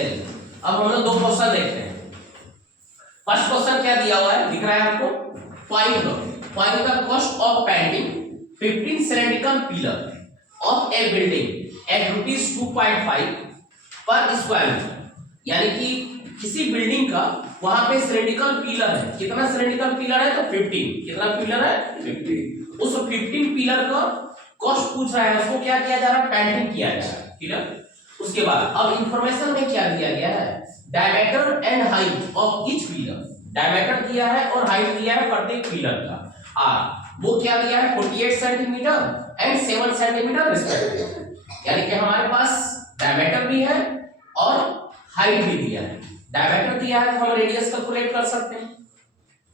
चलिए अब हम लोग दो क्वेश्चन देखते हैं। फर्स्ट क्वेश्चन क्या दिया हुआ है, दिख रहा है आपको, find the cost of painting 15 cylindrical pillar of a building at ₹2.5 पर स्क्वायर मीटर। यानी कि किसी बिल्डिंग का वहां पे सिलेंड्रिकल पिलर है, कितना सिलेंड्रिकल पिलर है तो 15, कितना पिलर है 15। उस 15 पिलर का कॉस्ट पूछ रहा है, उसको क्या किया जा रहा है, पेंटिंग किया जा रहा है, क्लियर। उसके बाद अब इंफॉर्मेशन में क्या दिया गया है, diameter and height of each pillar, diameter दिया है और हाइट दिया है प्रत्येक पिलर का। वो क्या दिया है 48 सेंटीमीटर एंड 7 सेंटीमीटर रिस्पेक्टिवली। यानी कि हमारे पास डायमीटर भी है और हाइट भी दिया है। डायमीटर दिया है तो हम रेडियस कैलकुलेट कर सकते हैं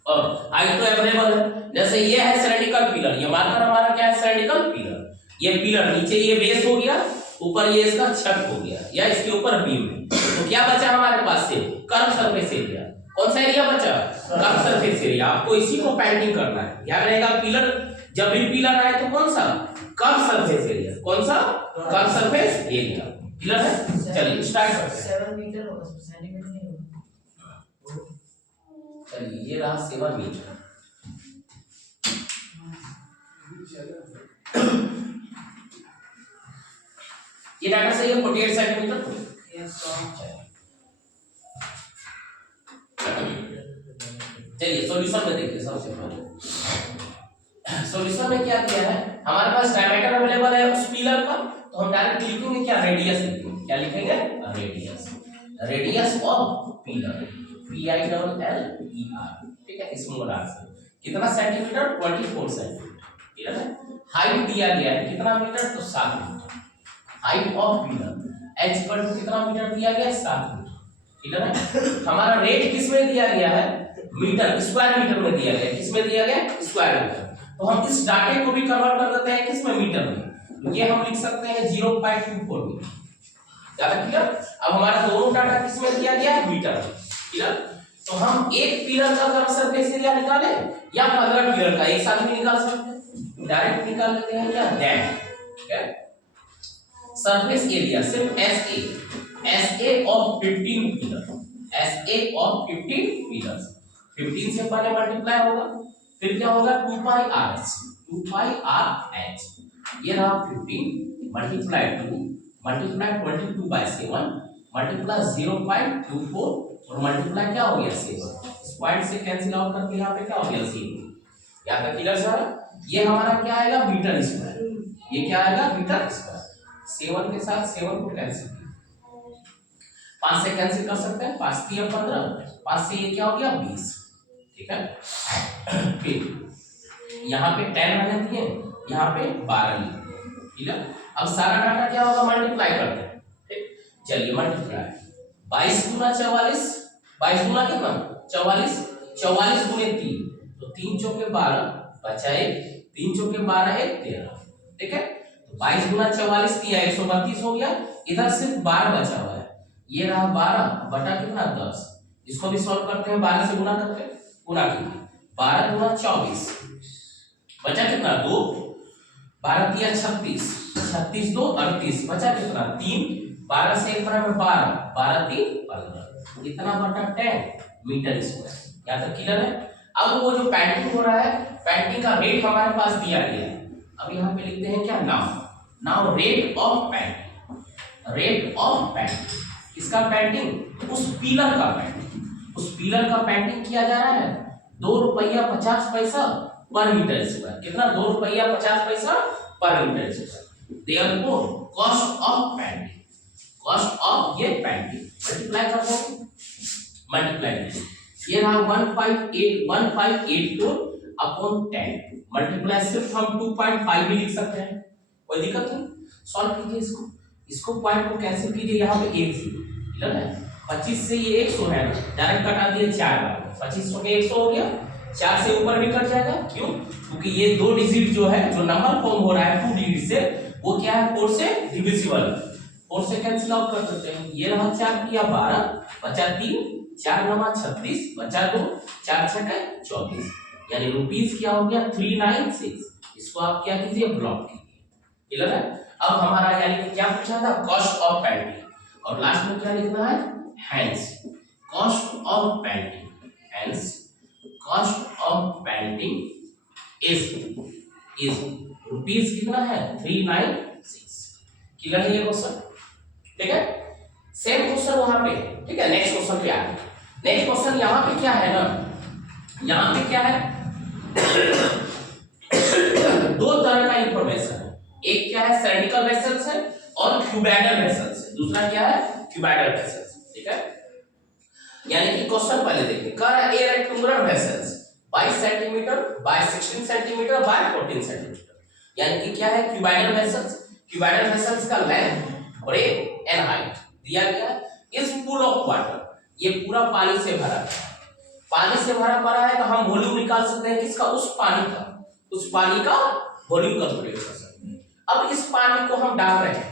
और हाइट तो अवेलेबल है। जैसे ये है सिलेंड्रिकल पिलर, ये मार्कर हमारा क्या है सिलेंड्रिकल पिलर, ये पिलर नीचे ये बेस हो गया, ऊपर ये इसका छत हो गया या इसके ऊपर बीम है। तो क्या बचा हमारे पास से कर्व सरफेस एरिया, कौन सा एरिया बचा, कर्व सरफेस एरिया। आपको इसी को पेंटिंग करना है, याद रहेगा पिलर जब भी पिलर आए तो कौन सा कर्व सरफेस एरिया, कौन सा कर्व सरफेस एरिया, क्लियर है। चलिए स्टार्ट करते हैं। 7 मीटर होगा, सेंटीमीटर नहीं होगा। चलिए ये रहा 7 मीटर। ये डाटा सही है 48 सेंटीमीटर। चलिए सॉल्यूशन में देखिए। सबसे पहले सॉल्यूशन में क्या किया है, हमारे पास डायमीटर अवेलेबल है उस पिलर का, तो हम डायरेक्ट लिखेंगे क्या, रेडियस लिखेंगे। क्या लिखेंगे, radius, radius of pillar, PILLER, ठीक है, स्मॉल आर से। कितना सेंटीमीटर, 24 सेंटीमीटर, क्लियर है। हाइट दिया गया है कितना मीटर, तो 7 metre. Height of pillar h पर कितना मीटर दिया गया है, 7 मीटर, क्लियर है। हमारा रेट किस में दिया गया है, मीटर, स्क्वायर मीटर में दिया गया है। किस में दिया गया, स्क्वायर मीटर। तो हम इस डाटे को भी कन्वर्ट कर देते हैं किस में, मीटर में। तो ये हम लिख सकते हैं 0.24 मीटर, ज्यादा क्लियर। अब हमारा दोनों डाटा किस में दिया गया है, मीटर में, क्लियर। तो हम एक पिलर का कर्व सरफेस एरिया निकाले या 15 पिलर का एक साथ भी निकाल सकते हैं, डायरेक्ट निकाल लेते हैं क्या, दैट, ठीक है। सरफेस एरिया सिर्फ SA of 15 pillar, SA of 15 pillars, 15 से पहले मल्टीप्लाई होगा, फिर क्या होगा 2 पाई RH, ये रहा 15 मल्टीप्लाई 2 मल्टीप्लाई 22/7 मल्टीप्लाई 0.24 और मल्टीप्लाई क्या हो गया 7। इस पॉइंट से कैंसिल आउट करके यहाँ पे क्या हो गया 0। यहाँ तक क्लियर सर। ये हमारा क्या आएगा, मीटर स्क्वायर, ये क्या आएगा, मीटर स्क्वायर। 7 के साथ 7 को कैंसिल, 5 से कैंसिल कर सकते हैं, 5 3 15, 5 से ये क्या हो गया 20, ठीक है। फिर यहाँ पे 10 रहने दिए, यहाँ पे 12 लिए, ठीक है। अब सारा डाटा क्या होगा, मल्टीप्लाई करते हैं, ठीक। चलिए मल्टीप्लाई 22 गुना 44, 22 गुना कितना 44, 44 गुने 3, तो 3 चौके 12 बचा 1, 3 चौके 12 1 13, ठीक है। 22 गुना 44 किया 132 हो गया, इधर सिर्फ 12 बचा हुआ है, ये रहा 12 बटा कितना 10। इसको भी सॉल्व करते हैं, 12 से गुना करते हैं, गुना कीजिए 12 गुना 24 बचा कितना 2, 12 दिया 36, 36 2 38 बचा कितना 3, 12 से 1 बराबर 12, 12 3 15, इतना बटा 10 मीटर स्क्वायर। यहाँ तक क्लियर है। अब वो जो पेंटिंग हो रहा है, पेंटिंग का रेट हमारे पास दिया गया है। अब यहाँ पे लिखते हैं क्या, now rate of painting, rate of painting, किसका पेंटिंग, उस पिलर का पेंटिंग, उस पिलर का पेंटिंग किया जा रहा है ₹2.50 पर मीटर स्क्वायर। कितना, ₹2.50 पर metre square. Therefore cost of painting, cost of ये पेंटिंग मल्टीप्लाई कर दो, मल्टीप्लाई ये रहा 1584 अपॉन 10 मल्टीप्लाई सिर्फ हम 2.5 भी लिख सकते हैं, कोई दिक्कत नहीं। सॉल्व कीजिए इसको, इसको पॉइंट को कैंसिल कीजिए, यहाँ पे 1 0, क्लियर है। 25 से ये 100 है, डायरेक्ट कटा दिए 4 बार, 25 हो गया 100 हो गया, 4 से ऊपर भी कट जाएगा, क्यों, क्योंकि ये 2 डिजिट जो है, जो नंबर फॉर्म हो रहा है 2 डिजिट से, वो क्या है 4 से डिविजिबल, 4 से कैंसिल आउट कर देते हैं। ये रहा 4 किया 12 बचा 3, 4 9 36 बचा 2, 4 6 24, यानी रुपीस क्या हो गया 396। इसको आप क्या कीजिए, ब्लॉक कीजिए, क्लियर है। अब हमारा यानी कि क्या पूछा था, कॉस्ट ऑफ पेंटिंग, और लास्ट में क्या लिखना है, hence cost of painting, hence cost of painting is rupees कितना है 396। क्लियर है ये क्वेश्चन, ठीक है। सेम क्वेश्चन वहां पे है, ठीक है। नेक्स्ट क्वेश्चन पे आते हैं। नेक्स्ट क्वेश्चन यहाँ पे क्या है ना, यहाँ पे क्या है दो तरह का इंफॉर्मेशन है, एक क्या है सिलिंड्रिकल वेसल्स है और क्यूबॉइडल वेसल्स है, दूसरा क्या है क्यूबॉइडल वेसल्स, ठीक है। यानी कि क्वेश्चन पहले देखिए, कह रहा है ए rectangular vessels 22 centimetre by 16 centimetre by 14 centimetre, यानी कि क्या है क्यूबॉइडल वेसल्स। क्यूबॉइडल वेसल्स का लेंथ, ब्रेथ एंड हाइट दिया गया है। इज फुल ऑफ वाटर, ये पूरा पानी से भरा है, पानी से भरा पड़ा है, तो हम वॉल्यूम निकाल सकते हैं किसका, उस पानी का वॉल्यूम कैलकुलेट कर सकते हैं। अब इस पानी को हम डाल रहे हैं,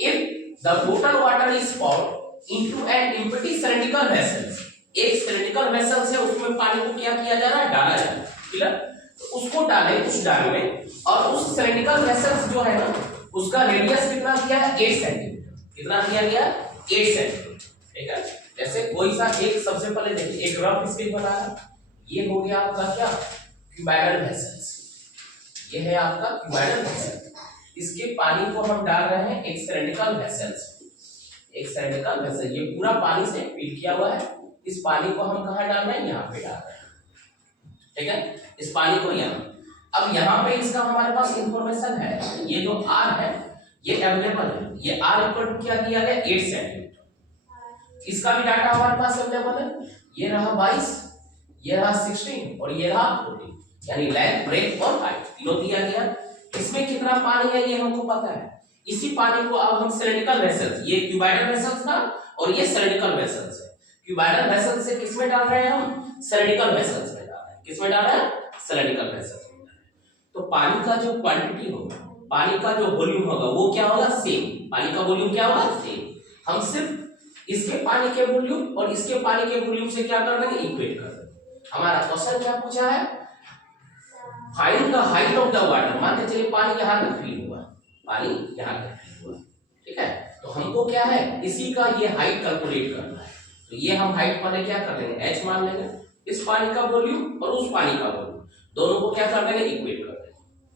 if the total water is poured into an empty cylindrical vessels, एक सिलिंड्रिकल वेसल्स है उसमें पानी को क्या किया जा रहा है, डाला जा रहा है, क्लियर। तो उसको डालें उस जार में, और उस सिलिंड्रिकल वेसल्स जो है ना उसका रेडियस कितना दिया है 8 सेंटीमीटर, कितना दिया गया 8 सेंटीमीटर, ठीक है। जैसे कोई सा एक, सबसे पहले देखिए एक रफ स्केच बना है, ये हो गया आपका क्या क्यूबॉइडल वेसल्स, ये है आपका क्यूबॉइडल वेसल, इसके पानी को हम डाल रहे हैं एक सिलिंड्रिकल वेसल्स, एक सिलिंड्रिकल वेसल, ये पूरा पानी से फिल किया हुआ है। इस पानी को हम कहाँ डाल रहे हैं, यहाँ पे डाल रहे हैं, ठीक है, इस पानी को यहाँ। अब यहाँ पे इसका हमारे पास इंफॉर्मेशन है, ये जो R है ये अवेलेबल है, ये R इक्वल टू क्या दिया गया 8 सेंटीमीटर, इसका भी डाटा हमारे पास अवेलेबल है, ये रहा 22, ये रहा 16 और ये रहा 14, यानी लेंथ ब्रेथ और हाइट तीनों दिया गया। इसमें कितना पानी है ये हमको पता है, इसी पानी को अब हम सिलिंड्रिकल वेसल्स, ये क्यूबॉइडल वेसल्स था और ये सिलिंड्रिकल वेसल्स है, क्यूबॉइडल वेसल्स से किसमें डाल रहे हैं हम, सिलिंड्रिकल वेसल्स में डाल रहे हैं, किसमें डाल रहे हैं, सिलिंड्रिकल वेसल्स में डाल रहे हैं। तो पानी का जो क्वांटिटी होगा, पानी का जो वॉल्यूम होगा वो क्या होगा, सेम, पानी का वॉल्यूम क्या होगा सेम। हम सिर्फ इसके पानी के वॉल्यूम और इसके पानी के वॉल्यूम से क्या कर देंगे, इक्वेट कर देंगे। हमारा क्वेश्चन क्या पूछा है, find the height of the water, मान के चलिए पानी यहां तक फिल हुआ, पानी यहां तक फिल हुआ, ठीक है। तो हमको क्या है इसी का ये हाइट कैलकुलेट करना है, तो ये हम हाइट पहले क्या कर लेंगे h मान लेंगे, इस पानी का वॉल्यूम और उस पानी का वॉल्यूम दोनों को क्या कर देंगे, इक्वेट कर देंगे।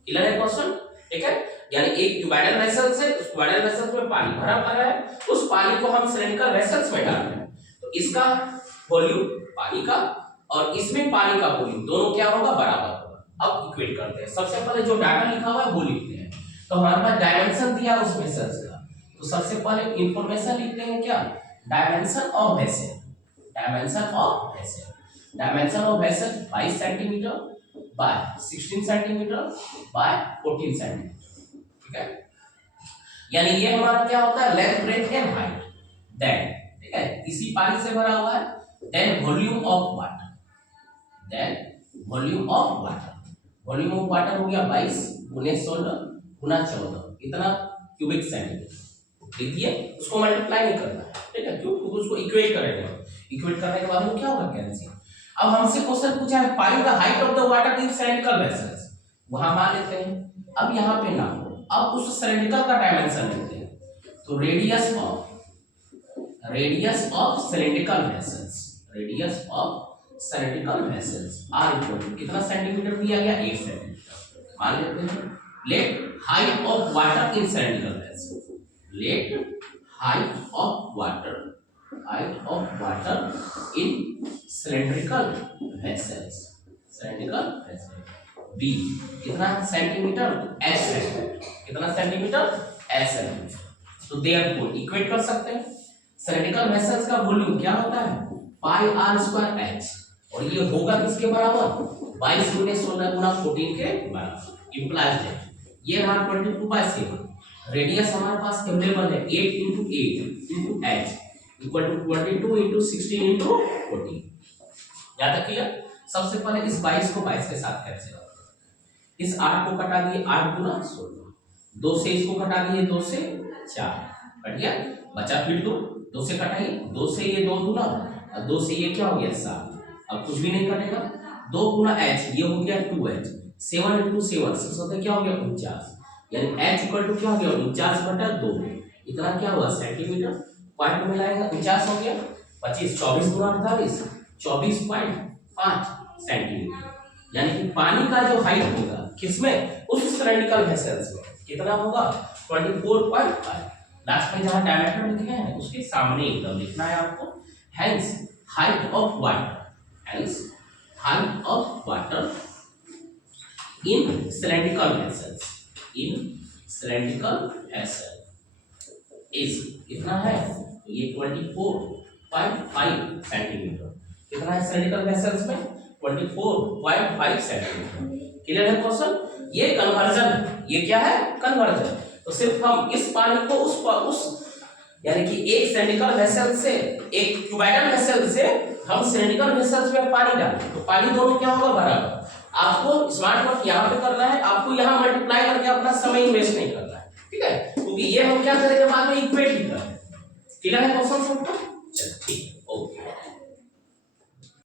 क्लियर है क्वेश्चन, ठीक है। यानी एक क्यूबॉइडल वेसल्स है, उस क्यूबॉइडल वेसल्स में पानी भरा पड़ा है, उस पानी को हम सिलिंड्रिकल वेसल्स में डाल रहे हैं, तो इसका वॉल्यूम पानी का और इसमें पानी का वॉल्यूम दोनों क्या होगा, बराबर होगा। अब इक्वेट करते हैं, सबसे पहले जो डाटा लिखा हुआ है वो लिखते हैं। तो हमारे पास डायमेंशन दिया उस वेसल्स का, तो सबसे पहले इंफॉर्मेशन लिखते हैं क्या, dimension of vessel, dimension of vessel, dimension of vessel 22 centimetre by 16 centimetre by 14 centimetre, ठीक है। यानी ये हमारा क्या होता है, length breadth and height, then, ठीक है, इसी पानी से भरा हुआ है। Then volume of water, then volume of water, volume of water हो गया 22 गुने 16 गुना 14, इतना क्यूबिक सेंटीमीटर लिख दिए, उसको मल्टीप्लाई नहीं करना है, ठीक है, क्योंकि उसको इक्वेट करेंगे, इक्वेट करने के बाद वो क्या होगा, कैंसिल। अब हमसे क्वेश्चन पूछा है find the height of the water in cylindrical vessels, वहां मान लेते हैं। अब यहाँ पे ना हो, अब उस सिलिंड्रिकल का डायमेंशन लेते हैं, तो radius of cylindrical vessels, radius of cylindrical vessels are equal to कितना सेंटीमीटर दिया गया, 8 सेंटीमीटर मान लेते हैं। Let height of water in cylindrical vessels, let height of water in cylindrical vessels, cylindrical vessels b कितना सेंटीमीटर, h सेंटीमीटर, कितना centimetre, h centimetre. तो therefore equate कर सकते हैं, cylindrical vessels का वॉल्यूम क्या होता है पाई r स्क्वायर h, और ये होगा किसके बराबर, 22 गुने 16 गुना 14 के बराबर, इंप्लाइज है। ये रहा 22/7, रेडियस हमारे पास अवेलेबल है 8 × 8 × h इक्वल टू 22 × 16 × 14, याद रखिए। सबसे पहले इस 22 को 22 के साथ कैंसिल कर दो, इस 8 को कटा दिए 8 गुना 16, 2 से इसको कटा दिए 2 से 4 कट गया, बचा फिर 2 से कटाइए, 2 से ये 2 गुना और 2 से ये क्या हो गया 7, अब कुछ भी नहीं कटेगा, 2 गुना h ये हो गया 2h, 7 × 7 6 होता क्या हो गया 49, यानी h इक्वल टू क्या हो गया 49/2, इतना क्या हुआ सेंटीमीटर। पॉइंट में मिलाएंगे 49 हो गया, 25 24 गुना 48 24.5 सेंटीमीटर। यानी कि पानी का जो हाइट होगा किसमें, उस सिलेंड्रिकल वेसल्स में कितना होगा 24.5। लास्ट में जहां डायमीटर लिखे हैं उसके सामने एकदम लिखना है आपको, hence height of water, hence height of water in cylindrical vessels, in cylindrical vessel is कितना है, ये 24.5 सेंटीमीटर। कितना है सिलेंड्रिकल वेसल्स में 24.5 सेंटीमीटर। क्लियर है क्वेश्चन? ये कन्वर्जन, ये क्या है कन्वर्जन। तो सिर्फ हम इस पानी को उस यानी कि एक सिलेंड्रिकल वेसल से एक क्यूबाइडल वेसल से हम सिलेंड्रिकल वेसल्स में पानी डालें तो पानी दोनों क्या होगा बराबर। आपको स्मार्ट वर्क यहाँ पे करना है, आपको यहाँ मल्टीप्लाई करके अपना समय इन्वेस्ट नहीं करना है, ठीक है, क्योंकि ये हम क्या करेंगे बाद में इक्वेट ही करेंगे। क्लियर है क्वेश्चन सबको?